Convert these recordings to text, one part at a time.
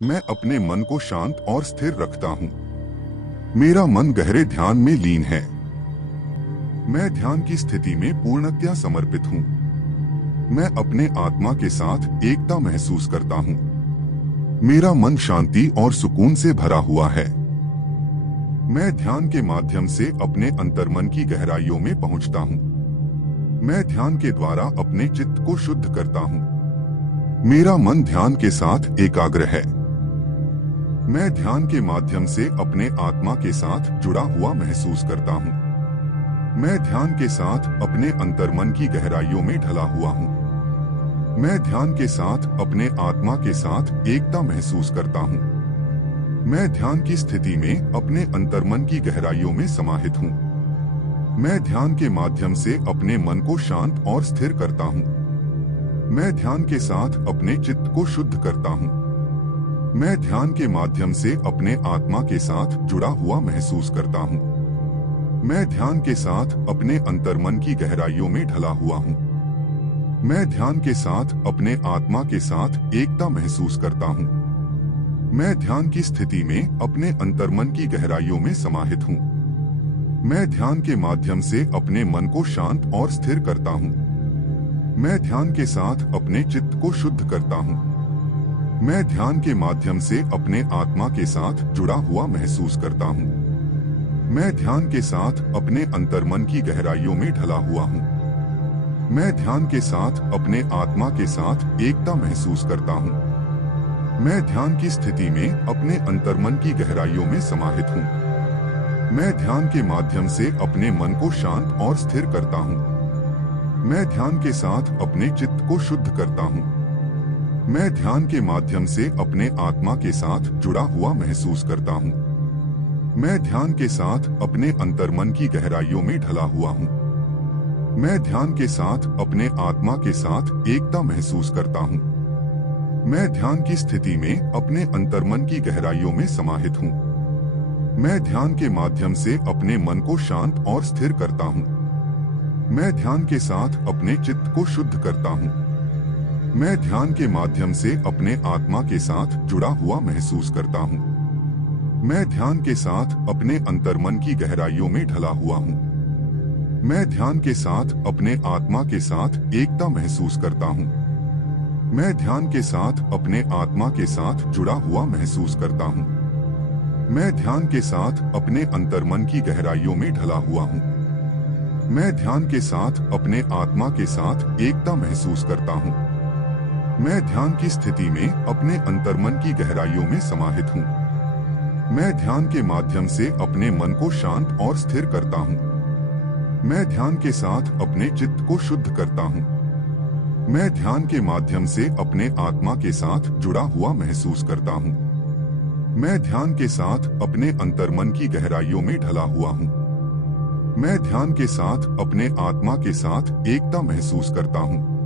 मैं अपने मन को शांत और स्थिर रखता हूँ। मेरा मन गहरे ध्यान में लीन है। मैं ध्यान की स्थिति में पूर्णतया समर्पित हूँ। मैं अपने आत्मा के साथ एकता महसूस करता हूँ। मेरा मन शांति और सुकून से भरा हुआ है। मैं ध्यान के माध्यम से अपने अंतर्मन की गहराइयों में पहुँचता हूँ। मैं ध्यान के द्वारा अपने चित्त को शुद्ध करता हूँ। मेरा मन ध्यान के साथ एकाग्र है। मैं ध्यान के माध्यम से अपने आत्मा के साथ जुड़ा हुआ महसूस करता हूँ। मैं ध्यान के साथ अपने अंतर्मन की गहराइयों में ढला हुआ हूँ। मैं ध्यान के साथ अपने आत्मा के साथ एकता महसूस करता हूँ। मैं ध्यान की स्थिति में अपने अंतर्मन की गहराइयों में समाहित हूँ। मैं ध्यान के माध्यम से अपने मन को शांत और स्थिर करता हूँ। मैं ध्यान के साथ अपने चित्त को शुद्ध करता हूँ। मैं ध्यान के माध्यम से अपने आत्मा के साथ जुड़ा हुआ महसूस करता हूँ। मैं ध्यान के साथ अपने अंतर्मन की गहराइयों में ढला हुआ हूँ। मैं ध्यान के साथ अपने आत्मा के साथ एकता महसूस करता हूँ। मैं ध्यान की स्थिति में अपने अंतर्मन की गहराइयों में समाहित हूँ। मैं ध्यान के माध्यम से अपने मन को शांत और स्थिर करता हूँ। मैं ध्यान के साथ अपने चित्त को शुद्ध करता हूँ। मैं ध्यान के माध्यम से अपने आत्मा के साथ जुड़ा हुआ महसूस करता हूँ। मैं ध्यान के साथ अपने अंतर्मन की गहराइयों में ढला हुआ हूँ। मैं ध्यान के साथ अपने आत्मा के साथ एकता महसूस करता हूँ। मैं ध्यान की स्थिति में अपने अंतर्मन की गहराइयों में समाहित हूँ। मैं ध्यान के माध्यम से अपने मन को शांत और स्थिर करता हूँ। मैं ध्यान के साथ अपने चित्त को शुद्ध करता हूँ। मैं ध्यान के माध्यम से अपने आत्मा के साथ जुड़ा हुआ महसूस करता हूँ। मैं ध्यान के साथ अपने अंतर्मन की गहराइयों में ढला हुआ हूँ। मैं ध्यान के साथ अपने आत्मा के साथ एकता महसूस करता हूँ। मैं ध्यान की स्थिति में अपने अंतर्मन की गहराइयों में समाहित हूँ। मैं ध्यान के माध्यम से अपने मन को शांत और स्थिर करता हूँ। मैं ध्यान के साथ अपने चित्त को शुद्ध करता हूँ। मैं ध्यान के माध्यम से अपने आत्मा के साथ जुड़ा हुआ महसूस करता हूँ। मैं ध्यान के साथ अपने अंतर्मन की गहराइयों में ढला हुआ हूँ। मैं ध्यान के साथ अपने आत्मा के साथ एकता महसूस करता हूँ। मैं ध्यान के साथ अपने आत्मा के साथ जुड़ा हुआ महसूस करता हूँ। मैं ध्यान के साथ अपने अंतर्मन की गहराइयों में ढला हुआ हूँ। मैं ध्यान के साथ अपने आत्मा के साथ एकता महसूस करता हूँ। मैं ध्यान की स्थिति में अपने अंतर्मन की गहराइयों में समाहित हूँ। मैं ध्यान के माध्यम से अपने मन को शांत और स्थिर करता हूँ। मैं ध्यान के साथ अपने चित्त को शुद्ध करता हूँ। मैं ध्यान के माध्यम से अपने आत्मा के साथ जुड़ा हुआ महसूस करता हूँ। मैं ध्यान के साथ अपने अंतर्मन की गहराइयों में ढला हुआ हूँ। मैं ध्यान के साथ अपने आत्मा के साथ एकता महसूस करता हूँ।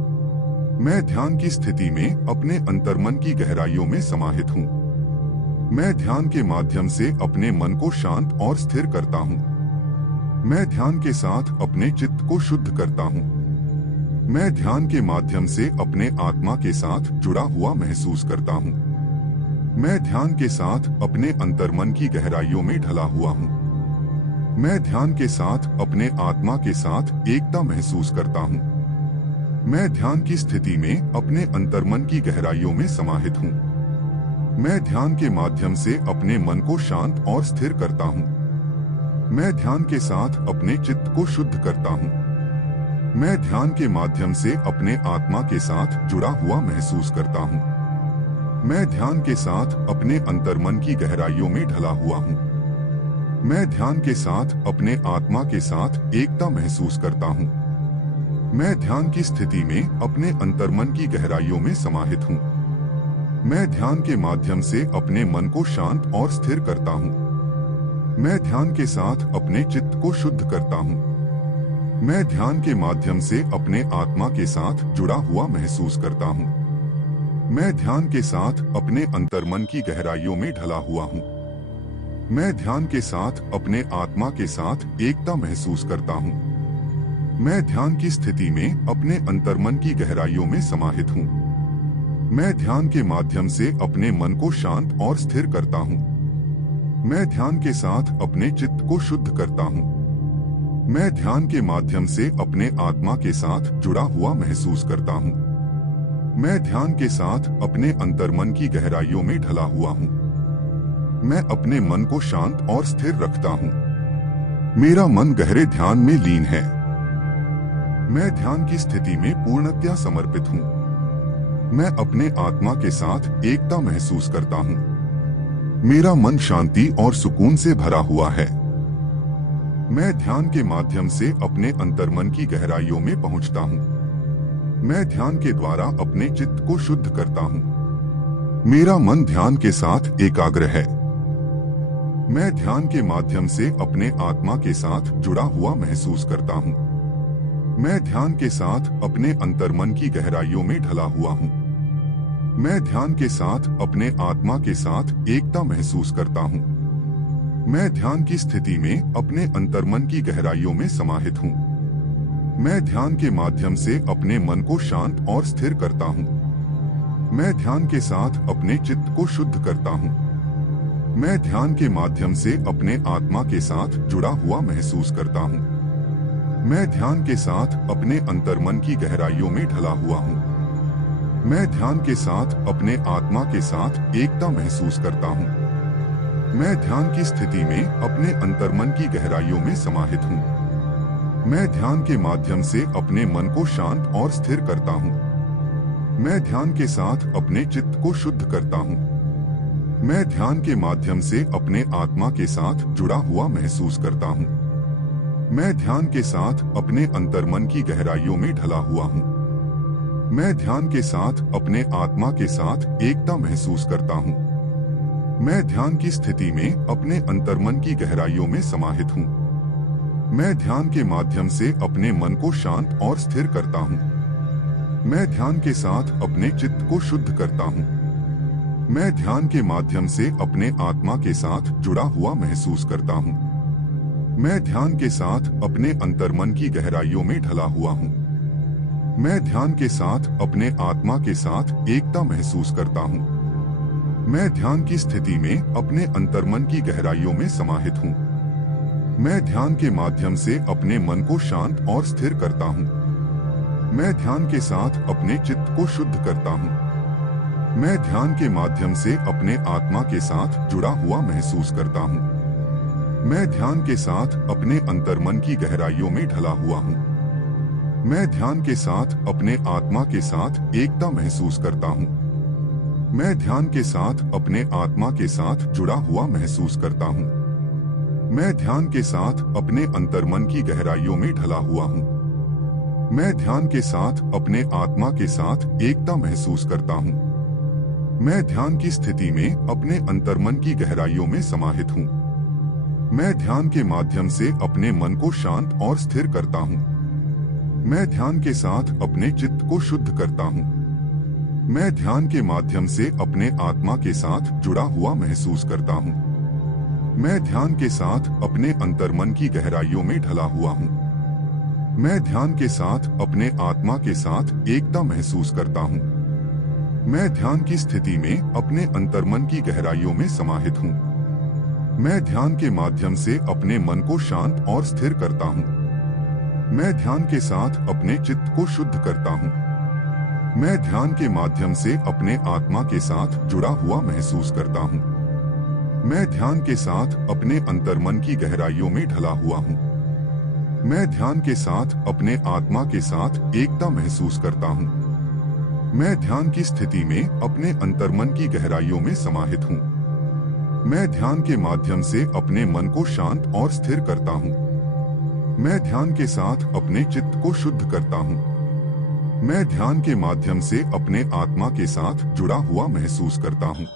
मैं ध्यान की स्थिति में अपने अंतर्मन की गहराइयों में समाहित हूँ। मैं ध्यान के माध्यम से अपने मन को शांत और स्थिर करता हूँ। मैं ध्यान के साथ अपने चित्त को शुद्ध करता हूँ। मैं ध्यान के माध्यम से अपने आत्मा के साथ जुड़ा हुआ महसूस करता हूँ। मैं ध्यान के साथ अपने अंतर्मन की गहराइयों में ढला हुआ हूँ। मैं ध्यान के साथ अपने आत्मा के साथ एकता महसूस करता हूँ। मैं ध्यान की स्थिति में अपने अंतर्मन की गहराइयों में समाहित हूँ। मैं ध्यान के माध्यम से अपने मन को शांत और स्थिर करता हूँ। मैं ध्यान के साथ अपने चित्त को शुद्ध करता हूँ। मैं ध्यान के माध्यम से अपने आत्मा के साथ जुड़ा हुआ महसूस करता हूँ। मैं ध्यान के साथ अपने अंतर्मन की गहराइयों में ढला हुआ हूँ। मैं ध्यान के साथ अपने आत्मा के साथ एकता महसूस करता हूँ। मैं ध्यान की स्थिति में अपने अंतर्मन की गहराइयों में समाहित हूँ। मैं ध्यान के माध्यम से अपने मन को शांत और स्थिर करता हूँ। मैं ध्यान के साथ अपने चित्त को शुद्ध करता हूँ। मैं ध्यान के माध्यम से अपने आत्मा के साथ जुड़ा हुआ महसूस करता हूँ। मैं ध्यान के साथ अपने अंतर्मन की गहराइयों में ढला हुआ हूँ। मैं ध्यान के साथ अपने आत्मा के साथ एकता महसूस करता हूँ। मैं ध्यान की स्थिति में अपने अंतर्मन की गहराइयों में समाहित हूँ। मैं ध्यान के माध्यम से अपने मन को शांत और स्थिर करता हूँ। मैं ध्यान के साथ अपने चित्त को शुद्ध करता हूँ। मैं ध्यान के माध्यम से अपने आत्मा के साथ जुड़ा हुआ महसूस करता हूँ। मैं ध्यान के साथ अपने अंतर्मन की गहराइयों में ढला हुआ हूँ। मैं अपने मन को शांत और स्थिर रखता हूँ। मेरा मन गहरे ध्यान में लीन है। मैं ध्यान की स्थिति में पूर्णतया समर्पित हूँ। मैं अपने आत्मा के साथ एकता महसूस करता हूँ। मेरा मन शांति और सुकून से भरा हुआ है। मैं ध्यान के माध्यम से अपने अंतर्मन की गहराइयों में पहुंचता हूँ। मैं ध्यान के द्वारा अपने चित्त को शुद्ध करता हूँ। मेरा मन ध्यान के साथ एकाग्र है। मैं ध्यान के माध्यम से अपने आत्मा के साथ जुड़ा हुआ महसूस करता हूँ। मैं ध्यान के साथ अपने अंतर्मन की गहराइयों में ढला हुआ हूँ। मैं ध्यान के साथ अपने आत्मा के साथ एकता महसूस करता हूँ। मैं ध्यान की स्थिति में अपने अंतर्मन की गहराइयों में समाहित हूँ। मैं ध्यान के माध्यम से अपने मन को शांत और स्थिर करता हूँ। मैं ध्यान के साथ अपने चित्त को शुद्ध करता हूँ। मैं ध्यान के माध्यम से अपने आत्मा के साथ जुड़ा हुआ महसूस करता हूँ। मैं ध्यान के साथ अपने अंतर्मन की गहराइयों में ढला हुआ हूँ। मैं ध्यान के साथ अपने आत्मा के साथ एकता महसूस करता हूँ। मैं ध्यान की स्थिति में अपने अंतर्मन की गहराइयों में समाहित हूँ। मैं ध्यान के माध्यम से अपने मन को शांत और स्थिर करता हूँ। मैं ध्यान के साथ अपने चित्त को शुद्ध करता हूँ। मैं ध्यान के माध्यम से अपने आत्मा के साथ जुड़ा हुआ महसूस करता हूँ। मैं ध्यान के साथ अपने अंतर्मन की गहराइयों में ढला हुआ हूँ। मैं ध्यान के साथ अपने आत्मा के साथ एकता महसूस करता हूँ। मैं ध्यान की स्थिति में अपने अंतर्मन की गहराइयों में समाहित हूँ। मैं ध्यान के माध्यम से अपने मन को शांत और स्थिर करता हूँ। मैं ध्यान के साथ अपने चित्त को शुद्ध करता हूँ। मैं ध्यान के माध्यम से अपने आत्मा के साथ जुड़ा हुआ महसूस करता हूँ। मैं ध्यान के साथ अपने अंतर्मन की गहराइयों में ढला हुआ हूँ। मैं ध्यान के साथ अपने आत्मा के साथ एकता महसूस करता हूँ। मैं ध्यान की स्थिति में अपने अंतर्मन की गहराइयों में समाहित हूँ। मैं ध्यान के माध्यम से अपने मन को शांत और स्थिर करता हूँ। मैं ध्यान के साथ अपने चित्त को शुद्ध करता हूँ। मैं ध्यान के माध्यम से अपने आत्मा के साथ जुड़ा हुआ महसूस करता हूँ। मैं ध्यान के साथ अपने अंतर्मन की गहराइयों में ढला हुआ हूँ। मैं ध्यान के साथ अपने आत्मा के साथ एकता महसूस करता हूँ। मैं ध्यान के साथ अपने आत्मा के साथ जुड़ा हुआ महसूस करता हूँ। मैं ध्यान के साथ अपने अंतर्मन की गहराइयों में ढला हुआ हूँ। मैं ध्यान के साथ अपने आत्मा के साथ एकता महसूस करता हूँ। मैं ध्यान की स्थिति में अपने अंतर्मन की गहराइयों में समाहित हूँ। मैं ध्यान के माध्यम से अपने मन को शांत और स्थिर करता हूँ। मैं ध्यान के साथ अपने चित्त को शुद्ध करता हूँ। मैं ध्यान के माध्यम से अपने आत्मा के साथ जुड़ा हुआ महसूस करता हूँ। मैं ध्यान के साथ अपने अंतर्मन की गहराइयों में ढला हुआ हूँ। मैं ध्यान के साथ अपने आत्मा के साथ एकता महसूस करता हूँ। मैं ध्यान की स्थिति में अपने अंतर्मन की गहराइयों में समाहित हूँ। मैं ध्यान के माध्यम से अपने मन को शांत और स्थिर करता हूँ। मैं ध्यान के साथ अपने चित्त को शुद्ध करता हूँ। मैं ध्यान के माध्यम से अपने आत्मा के साथ जुड़ा हुआ महसूस करता हूँ। मैं ध्यान के साथ अपने अंतर्मन की गहराइयों में ढला हुआ हूँ। मैं ध्यान के साथ अपने आत्मा के साथ एकता महसूस करता हूँ। मैं ध्यान की स्थिति में अपने अंतर्मन की गहराइयों में समाहित हूँ। मैं ध्यान के माध्यम से अपने मन को शांत और स्थिर करता हूँ। मैं ध्यान के साथ अपने चित्त को शुद्ध करता हूँ। मैं ध्यान के माध्यम से अपने आत्मा के साथ जुड़ा हुआ महसूस करता हूँ।